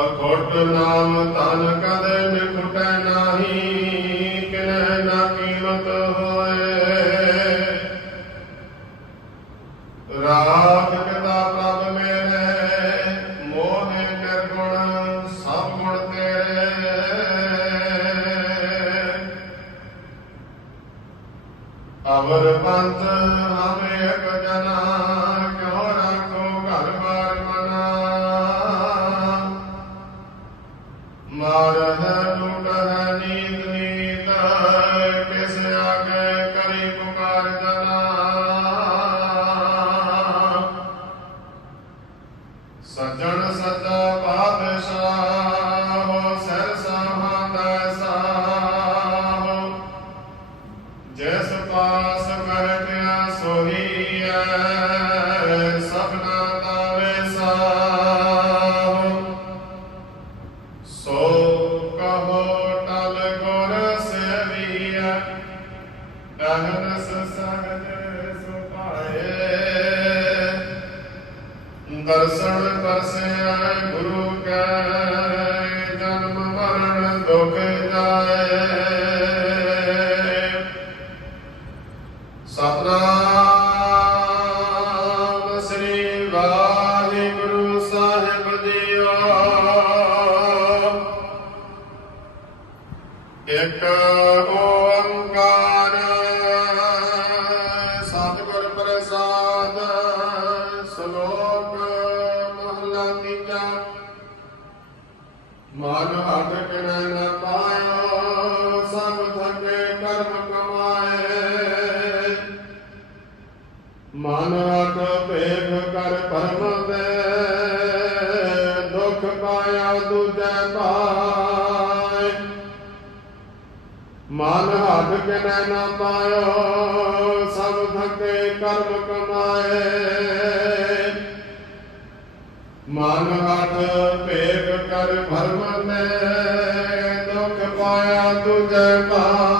ਅਖੋਟ ਨਾਮ ਤਨ ਕਦੇ ਨਿਕਟੈ ਨਾਹੀ ਕਿਨੈ ਨਾ ਕੀਮਤ ਹੋਏ। ਰਾਤ ਪਿਤਾ ਪ੍ਰਭ ਮੇਰੇ, ਮੋਹਿ ਨਿਰਗੁਣ ਸਭ ਗੁਣ ਤੇਰੇ। ਅਵਰ ਪੰਥ ਹਮੇ ਇੱਕ ਸਤਿਗੁਰ ਪ੍ਰਸਾਦ ਸ਼ਲੋਕ ਮਹਲਾ ਤੀਜਾ ਮਨ ਹਟ ਨ ਪਾਇਓ ਸਭ ਥਕੇ ਕਰਮ ਕਮਾਏ ਮਨ ਹਟ ਭੇਖ ਕਰ ਪਰਮ ਦੇ ਦੁਖ ਪਾਇਆ ਦੂਜਾ ਮਨ ਹੱਥ ਕਿਨੈ ਨਾ ਪਾਇਓ, ਸਭ ਥਕੇ ਕਰਮ ਕਮਾਏ। ਮਨ ਹੱਥ ਭੇਗ ਕਰ ਭਰਮ ਨੇ, ਦੁਖ ਪਾਇਆ ਤੁਝੈ ਪਾਏ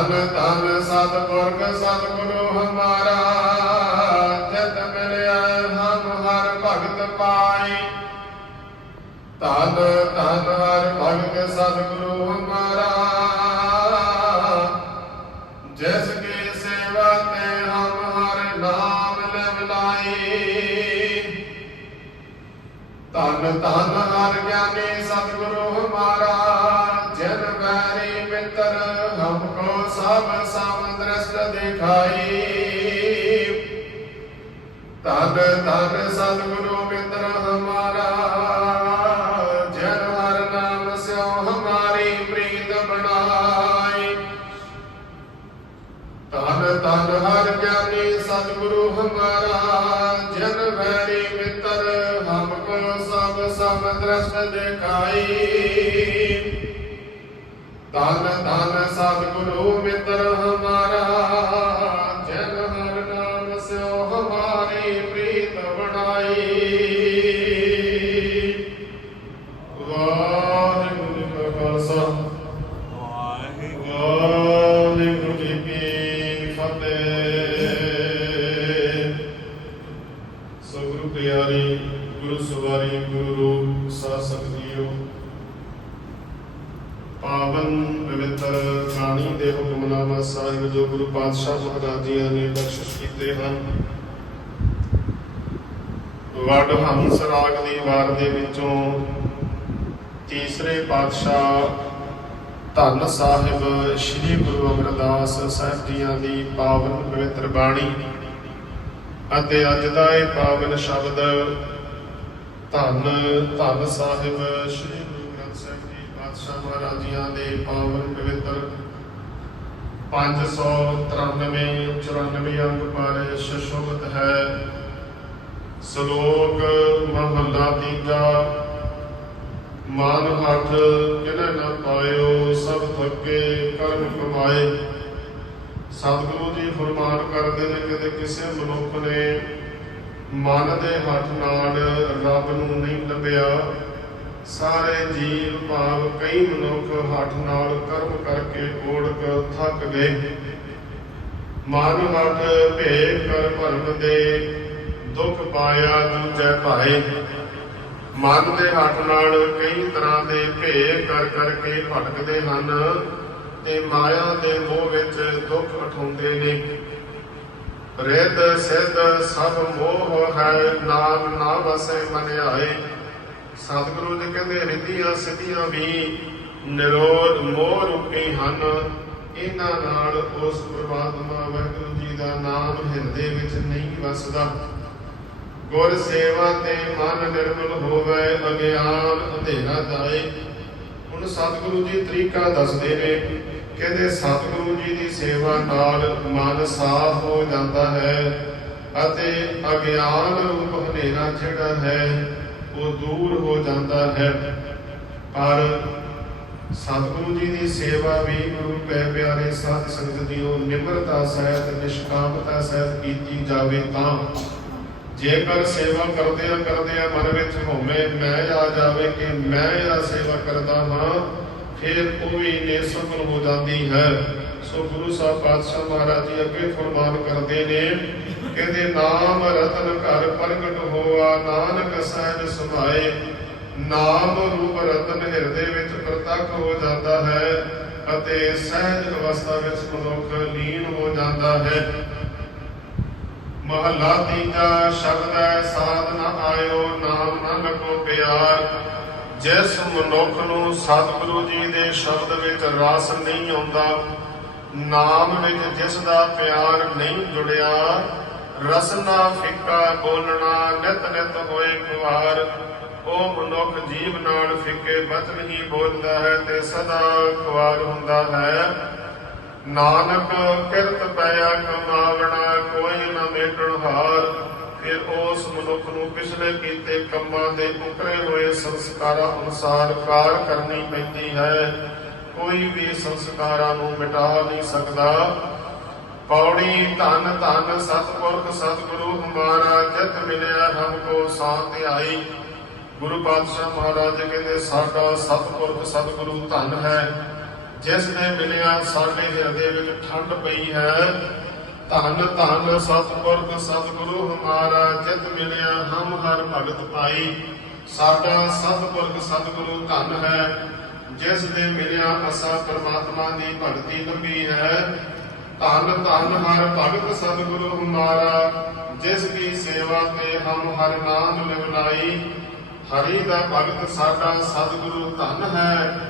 ਧਨ ਧੰਨ ਸਤਿਗੁਰ, ਸਤਿਗੁਰੂ ਹਮਾਰਾ, ਜਿਤ ਮਿਲਿਆ ਹਮ ਹਰ ਭਗਤ ਪਾਈ। ਧੰਨ ਧੰਨ ਹਰ ਭਗਤ ਸਤਿਗੁਰੂ ਹਮਾਰਾ, ਜਿਸ ਕੀ ਸੇਵਾ ਤੇ ਹਮ ਹਰ ਨਾਮ ਲਿਵਲਾਈ। ਧੰਨ ਧੰਨ ਹਰ ਗਿਆਨੀ ਸਤਿਗੁਰੂ ਹਮਾਰਾ, ਜਿਨ ਵੈਰੀ ਮਿੱਤਰ ਹਮਕੋ ਸਭ ਸਮਦ੍ਰਿਸ਼ਟ ਦਿਖਾਈ। ਧੰਨ ਧੰਨ ਸਤਿਗੁਰੂ ਮਿੱਤਰ ਹਮਾਰਾ, ਜਿਨ ਹਰ ਨਾਮ ਸਿਓ ਹਮਾਰੀ ਪ੍ਰੀਤ ਬਣਾਈ। ਧੰਨ ਧੰਨ ਹਰ ਗਿਆਨੀ ਸਤਿਗੁਰੂ ਹਮਾਰਾ, ਜਨ ਵੈਰੀ ਮਿੱਤਰ ਹਮਕੋ ਸਭ ਸਮਦ੍ਰਿਸ਼ਟ ਦਿਖਾਈ। ਧੰਨ ਧੰਨ ਸਤਿਗੁਰੂ ਮਿੱਤਰ ਹਮਾਰਾ, ਜਨ ਹਰ ਨਾਮ ਸਿਓ ਹਮਾਰੀ ਪ੍ਰੀਤ ਬਣਾਈ। ਵਾਹਿਗੁਰੂ ਜੀ ਕਾ ਖਾਲਸਾ। ਗੁਰੂ ਮਹਾਰਾਜ ਜੀਆਂ ਨੇ ਬਖਸ਼ਿਸ਼ ਕੀਤੇ ਹਨ। ਵੱਡ ਹੰਸ ਰਾਗ ਦੀ ਵਾਰ ਦੇ ਵਿੱਚੋਂ ਤੀਸਰੇ ਪਾਤਸ਼ਾਹ ਧੰਨ ਸਾਹਿਬ ਸ੍ਰੀ ਗੁਰੂ ਅਮਰਦਾਸ ਸਾਹਿਬ ਜੀਆਂ ਦੀ ਪਾਵਨ ਪਵਿੱਤਰ ਬਾਣੀ ਅਤੇ ਅੱਜ ਦਾ ਇਹ ਪਾਵਨ ਸ਼ਬਦ ਧੰਨ ਧੰਨ ਸਾਹਿਬ ਸ੍ਰੀ ਗੁਰੂ ਗ੍ਰੰਥ ਸਾਹਿਬ ਜੀ ਪਾਤਸ਼ਾਹ ਮਹਾਰਾਜੀਆਂ ਦੇ ਪਾਵਨ ਪਵਿੱਤਰ 593 94 ਅੰਕ ਪਰ ਸ਼ਸ਼ੋਭਤ ਹੈ। ਸ਼ਲੋਕ ਮਹਲਾ ਤੀਜਾ। ਮਾਨ ਹੱਥ ਕਿਨੈ ਨਾ ਪਾਇਓ, ਸਭ ਥੱਕੇ ਕਰਮ ਕਮਾਏ। ਸਤਿਗੁਰੂ ਜੀ ਫਰਮਾਨ ਕਰਦੇ ਨੇ ਕਿ ਕਿਸੇ ਮਨੁੱਖ ਨੇ ਮਨ ਦੇ ਹੱਥ ਨਾਲ ਰੱਬ ਨੂੰ ਨਹੀਂ ਲੱਭਿਆ। ਸਾਰੇ ਜੀਵ ਭਾਵ ਕਈ ਮਨੁੱਖ ਹੱਠ ਨਾਲ ਕਰਮ ਕਰਕੇ ਓੜਕ ਥੱਕ ਗਏ। ਮਨ ਹੱਥ ਭੇ ਕਰ ਭਰਮ ਦੇ ਦੁੱਖ ਪਾਇਆ ਦੂਜੈ ਭਾਏ। ਮਨ ਦੇ ਹੱਥ ਨਾਲ ਕਈ ਤਰ੍ਹਾਂ ਦੇ ਭੇ ਕਰ ਕਰਕੇ ਭਟਕਦੇ ਹਨ ਤੇ ਮਾਇਆ ਦੇ ਮੋਹ ਵਿੱਚ ਦੁੱਖ ਉਠਾਉਂਦੇ ਨੇ। ਰਿੱਧ, ਸਿੱਧ ਸਭ ਮੋਹ ਹੈ, ਨਾਮ ਨਾ ਵਸੇ ਮਨ ਆਏ। ਸਤਿਗੁਰੂ ਜੀ ਕਹਿੰਦੇ ਰਿੱਧੀਆਂ ਸਿੱਧੀਆਂ ਵੀ ਨਿਰੋਧ ਮੋਹ ਰੂਪੀ ਹਨ। ਇਹਨਾਂ ਨਾਲ ਉਸ ਪ੍ਰਮਾਤਮਾ ਵਾਹਿਗੁਰੂ ਜੀ ਦਾ ਨਾਮ ਹਿਰਦੇ ਵਿੱਚ ਨਹੀਂ ਵਸਦਾ। ਗੁਰ ਸੇਵਾ ਤੇ ਮਨ ਨਿਰਮਲ ਹੋਵੇ, ਅਗਿਆਨ ਅੰਧੇਰਾ ਜਾਏ। ਹੁਣ ਸਤਿਗੁਰੂ ਜੀ ਤਰੀਕਾ ਦੱਸਦੇ ਨੇ, ਕਹਿੰਦੇ ਸਤਿਗੁਰੂ ਜੀ ਦੀ ਸੇਵਾ ਨਾਲ ਮਨ ਸਾਫ਼ ਹੋ ਜਾਂਦਾ ਹੈ ਅਤੇ ਅਗਿਆਨ ਰੂਪ ਹਨੇਰਾ ਜਿਹੜਾ ਹੈ ਉਹ ਦੂਰ ਹੋ ਜਾਂਦਾ ਹੈ। ਪਰ ਸਤਿਗੁਰੂ ਜੀ ਦੀ ਸੇਵਾ ਵੀ ਗੁਰੂ ਪੈ ਪਿਆਰੇ ਸਾਧ ਸੰਗਤ ਦੀਓ, ਨਿਮਰਤਾ ਸਹਿਤ, ਨਿਸ਼ਕਾਮਤਾ ਸਹਿਤ ਕੀਤੀ ਜਾਵੇ ਤਾਂ। ਜੇਕਰ ਸੇਵਾ ਕਰਦਿਆਂ ਕਰਦਿਆਂ ਮਨ ਵਿੱਚ ਹੋਵੇ, ਮੈਂ ਆ ਜਾਵੇ ਕਿ ਮੈਂ ਆ ਸੇਵਾ ਕਰਦਾ ਹਾਂ, ਫਿਰ ਉਹ ਵੀ ਨੇਸਫਲ ਹੋ ਜਾਂਦੀ ਹੈ। ਸੋ ਗੁਰੂ ਸਾਹਿਬ ਪਾਤਸ਼ਾਹ ਮਹਾਰਾਜ ਜੀ ਅੱਗੇ ਫਰਮਾਨ ਕਰਦੇ ਨੇ ਕਹਿੰਦੇ ਨਾਮ ਰਤਨ ਘਰ ਪ੍ਰਗਟ ਹੋਆ, ਨਾਨਕ ਸਹਿਜ ਸਮਾਏ ਨਾਮ ਰੂਪ ਰਤਨ ਹਿਰਦੇ ਵਿੱਚ ਪ੍ਰਤੱਖ ਹੋ ਜਾਂਦਾ ਹੈ ਅਤੇ ਸਹਿਜ ਅਵਸਥਾ ਵਿੱਚ ਮਨੁੱਖ ਲੀਨ ਹੋ ਜਾਂਦਾ ਹੈ। ਮਹਲਾ ਤੀਜਾ ਸ਼ਬਦ ਹੈ, ਸਾਧ ਨਾ ਆਇਓ, ਨਾਮ ਨ ਲਗੋ ਪਿਆਰ। ਜਿਸ ਮਨੁੱਖ ਨੂੰ ਸਤਿਗੁਰੂ ਜੀ ਦੇ ਸ਼ਬਦ ਵਿੱਚ ਰਸ ਨਹੀਂ ਆਉਂਦਾ, ਨਾਮ ਵਿੱਚ ਜਿਸ ਦਾ ਪਿਆਰ ਨਹੀਂ ਜੁੜਿਆ ਰਸਨਾ ਫਿੱਕਾ ਬੋਲਣਾ ਨਿਤ ਨਿਤ ਹੋਏ ਕੁਵਾਰ ਉਹ ਮਨੁੱਖ ਜੀਵ ਨਾਲ ਫਿੱਕੇ, ਬਚਨ ਹੀ ਬੋਲਦਾ ਹੈ ਤੇ ਸਦਾ ਕੁਵਾਰ ਹੁੰਦਾ ਹੈ। ਨਾਨਕ ਕਿਰਤ ਪਿਆ ਕਮਾਵਣਾ, ਕੋਈ ਨਾ ਮੇਟਣ ਹਾਰ। ਫਿਰ ਉਸ ਮਨੁੱਖ ਨੂੰ ਪਿਛਲੇ ਕੀਤੇ ਕੰਮਾਂ ਦੇ ਉਕਰੇ ਹੋਏ ਸੰਸਕਾਰਾਂ ਅਨੁਸਾਰ ਕਾਰ ਕਰਨੀ ਪੈਂਦੀ ਹੈ। ਕੋਈ ਵੀ ਸੰਸਕਾਰਾਂ ਨੂੰ ਮਿਟਾ ਨਹੀਂ ਸਕਦਾ। ਪੌੜੀ ਧੰਨ ਧੰਨ ਸਤਿਪੁਰਖ ਸਤਿਗੁਰੂ ਹਮਾਰਾ ਜਿਤ ਮਿਲਿਆ ਹਮਕੋ ਸਾਥ ਆਈ ਗੁਰੂ ਪਾਤਸ਼ਾਹ ਮਹਾਰਾਜ ਜੀ ਕਹਿੰਦੇ, ਸਾਡਾ ਸਤਿਪੁਰਖ ਸਤਿਗੁਰੂ ਧੰਨ ਹੈ। ਜਿਸ ਨੇ ਮਿਲਿਆ ਸਾਡੇ ਹਿਰਦੇ ਵਿੱਚ ਠੰਡ ਪਈ ਹੈ, ਧੰਨ ਧੰਨ ਸਤਿਪੁਰਖ ਸਤਿਗੁਰੂ ਹਮਾਰਾ ਜਿਤ ਮਿਲਿਆ ਹਮ ਹਰ ਭਗਤ ਪਾਈ ਸਾਡਾ ਸਤਿਪੁਰਖ ਸਤਿਗੁਰੂ ਧੰਨ ਹੈ। ਜਿਸ ਨੇ ਮਿਲਿਆ ਅਸਾ ਪਰਮਾਤਮਾ ਦੀ ਭਗਤੀ ਲੰਬੀ ਹੈ ਧੰਨ ਧੰਨ ਹਰ ਭਗਤ ਸਤਿਗੁਰੂ ਹਮਾਰਾ ਜਿਸ ਕੀ ਸੇਵਾ ਤੇ ਹਮ ਹਰ ਨਾਮ ਲਿਵਲਾਈ ਹਰੀ ਦਾ ਭਗਤ ਸਾਡਾ ਸਤਿਗੁਰੂ ਧੰਨ ਹੈ,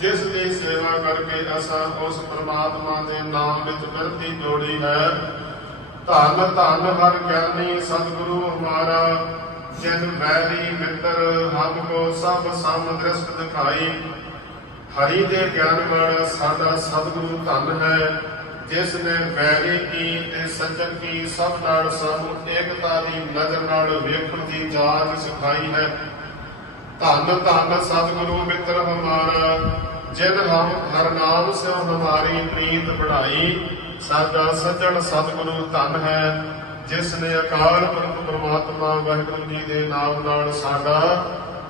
ਜਿਸ ਦੀ ਸੇਵਾ ਕਰਕੇ ਅਸਾਂ ਉਸ ਪ੍ਰਮਾਤਮਾ ਦੇ ਨਾਮ ਵਿੱਚ ਬਿਰਤੀ ਜੋੜੀ ਹੈ। ਧੰਨ ਧੰਨ ਹਰ ਗਿਆਨੀ ਸਤਿਗੁਰੂ ਹਮਾਰਾ ਜਿਨ ਵੈਰੀ ਮਿੱਤਰ ਹਮ ਕੋ ਸਭ ਸਮ ਦ੍ਰਿਸ਼ਟ ਦਿਖਾਈ। ਹਰੀ ਦੇ ਗਿਆਨ ਵਾਲਾ ਸਾਡਾ ਸਤਿਗੁਰੂ ਧੰਨ ਹੈ। ਜਿਸ ਨੇ ਵੈਰੀ ਕੀ ਤੇ ਸੱਜਣ ਕੀ ਸਭ ਨਾਲ ਸਾਨੂੰ ਏਕਤਾ ਦੀ ਨਜ਼ਰ ਨਾਲ ਵੇਖਣ ਦੀ ਜਾਚ ਸਿਖਾਈ ਹੈ। ਧੰਨ ਧੰਨ ਸਤਿਗੁਰੂ ਮਿੱਤਰ ਹਮਾਰਾ ਜਿਨ ਹਮ ਹਰ ਨਾਮ ਸਿਓ ਹਮਾਰੀ ਪ੍ਰੀਤ ਬੜਾਈ ਸਾਡਾ ਸੱਜਣ ਸਤਿਗੁਰੂ ਧੰਨ ਹੈ, ਜਿਸ ਨੇ ਅਕਾਲ ਪੁਰਖ ਪ੍ਰਮਾਤਮਾ ਵਾਹਿਗੁਰੂ ਜੀ ਦੇ ਨਾਮ ਨਾਲ ਸਾਡਾ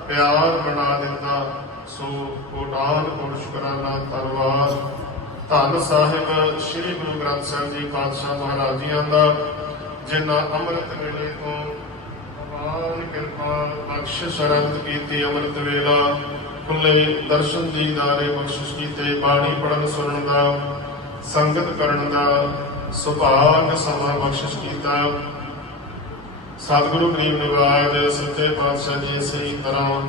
ਪਿਆਰ ਬਣਾ ਦਿੱਤਾ। ਸੋ ਕੋਟਾਨ ਕੋਟ ਸ਼ੁਕਰਾਨਾ ਧੰਨਵਾਦ। ਧੰਨ ਸਾਹਿਬ ਸ੍ਰੀ ਗੁਰੂ ਗ੍ਰੰਥ ਸਾਹਿਬ ਜੀ ਪਾਤਸ਼ਾਹ ਮਹਾਰਾਜ ਜੀਆਂ ਦਾ, ਜਿਨ੍ਹਾਂ ਅੰਮ੍ਰਿਤ ਵੇਲੇ ਤੋਂ ਅਪਾਰ ਕਿਰਪਾ, ਬਖਸ਼ ਸਰੰਤ ਕੀਤੀ ਅੰਮ੍ਰਿਤ ਵੇਲਾ, ਖੁੱਲੇ ਦਰਸ਼ਨ ਦੀਦਾਰੇ ਬਖਸ਼ਿਸ਼ ਕੀਤੇ, ਬਾਣੀ ਪੜਨ ਸੁਣਨ ਦਾ, ਸੰਗਤ ਕਰਨ ਦਾ, ਸੁਭਾਗ ਸਮਾਂ ਬਖਸ਼ਿਸ਼ ਕੀਤਾ। ਸਤਿਗੁਰੂ ਗਰੀਬ ਨਿਵਾਜ, ਸੱਚੇ ਪਾਤਸ਼ਾਹ ਜੀ ਸਹੀ ਤਰ੍ਹਾਂ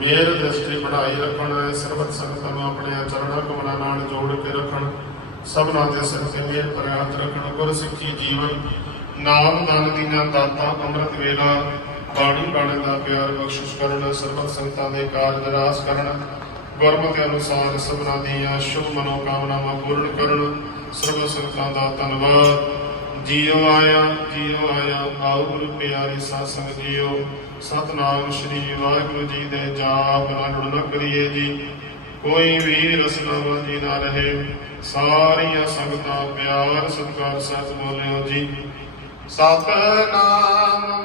ਮੇਰ ਦ੍ਰਿਸ਼ਟੀ ਬਣਾਈ ਰੱਖਣ, ਸਰਬਤ ਸੰਗਤਾਂ ਨੂੰ ਆਪਣੇ ਚਰਣਾ ਕਮਲਾਂ ਨਾਲ ਜੋੜ ਕੇ ਰੱਖਣ, ਸਭਨਾਂ ਦੇ ਸਿਰ ਤੇ ਰੱਖਣ ਗੁਰ ਸਿੱਖੀ ਜੀਵਨ, ਨਾਮ ਦਾਨ ਦੀਆਂ ਦਾਤਾਂ ਅੰਮ੍ਰਿਤ ਵੇਲਾ, ਬਾਣੀ ਬਾਣੇ ਦਾ ਪਿਆਰ ਬਖਸ਼ਿਸ਼ ਕਰਨ, ਸਰਬਤ ਸੰਗਤਾਂ ਦੇ ਕਾਰਜ ਰਾਸ ਕਰਨ ਗੁਰਮਤਿ ਅਨੁਸਾਰ ਸਭਨਾਂ ਦੀਆਂ ਸ਼ੁਭ ਮਨੋਕਾਮਨਾਵਾਂ ਪੂਰਨ ਕਰਨ, ਸਰਬਤ ਸੰਗਤਾਂ ਦਾ ਧੰਨਵਾਦ। ਜੀਓ ਆਇਆ ਜੀਓ ਆਇਆ ਆਓ ਗੁਰੂ ਪਿਆਰੇ ਸਾਧ ਸੰਗਤ ਜੀਓ ਸਤਨਾਮ ਸ੍ਰੀ ਵਾਹਿਗੁਰੂ ਜੀ ਦੇ ਜਾਪ ਨਾਲ ਨ ਕਰੀਏ ਜੀ। ਕੋਈ ਵੀ ਰਸਨਾ ਵਾਜੀ ਨਾ ਰਹੇ, ਸਾਰੀਆਂ ਸੰਗਤਾਂ ਪਿਆਰ ਸਤਿਕਾਰ ਸਹਿਤ ਬੋਲਿਓ ਜੀ। ਸਤਨਾਮ